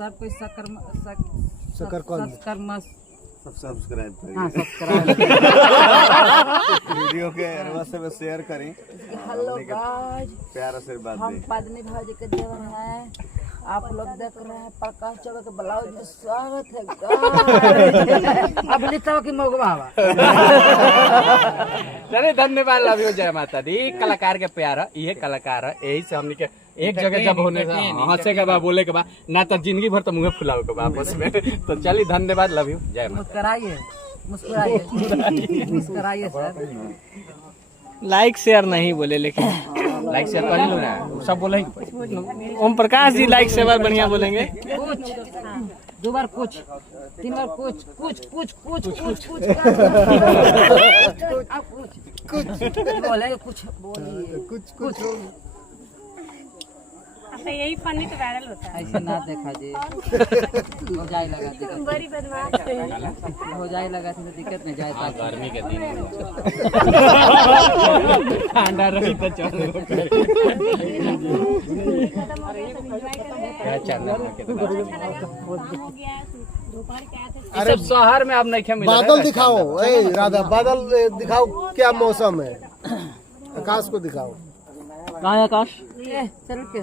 सब कोई सब्सक्राइब करें, हाँ सब्सक्राइब वीडियो के व्हाट्सएप पे शेयर करें। हेलो गाइस, प्यार आशीर्वाद हम दें। पद्मी भाजी के देवर हैं। आप लोग देख रहे हैं प्रकाश चौबे के ब्लाउज में स्वागत है गाइस। अब लिखा कि मोगवा चलिए धन्यवाद, लव यू, जय माता दी। कलाकार के प्यार है, ये कलाकार है, यही से हमने के एक जगह जब होने से हंसे के बाद बोले के बाद ना तो जिंदगी भर तो मुँह फुलाओ के बाद आपस में। तो चलिए धन्यवाद, लव यू, जय माता। मुस्कुराइए मुस्कुराइए मुस्कुराइए सर। लाइक शेयर नहीं बोले, लेकिन लाइक शेयर कर लो ना, सब बोले ओम प्रकाश जी लाइक शेयर बढ़िया बोलेंगे। कुछ दो बार कुछ, तीन बार कुछ कुछ कुछ कुछ कुछ कुछ कुछ बोलेंगे, कुछ बोलिए, कुछ कुछ यही फनी तो वायरल होता है। ऐसे ना देखा जी, हो जाए लगा बड़ी बदमाश है। हो जाए लगा तो दिक्कत नहीं जाए। गर्मी के दिन ठंडा रही तो चल अरे शहर में अब नहीं खे मिला। बादल दिखाओ, ए राधा बादल दिखाओ, क्या मौसम है, आकाश को दिखाओ। कहाँ आकाश? चल के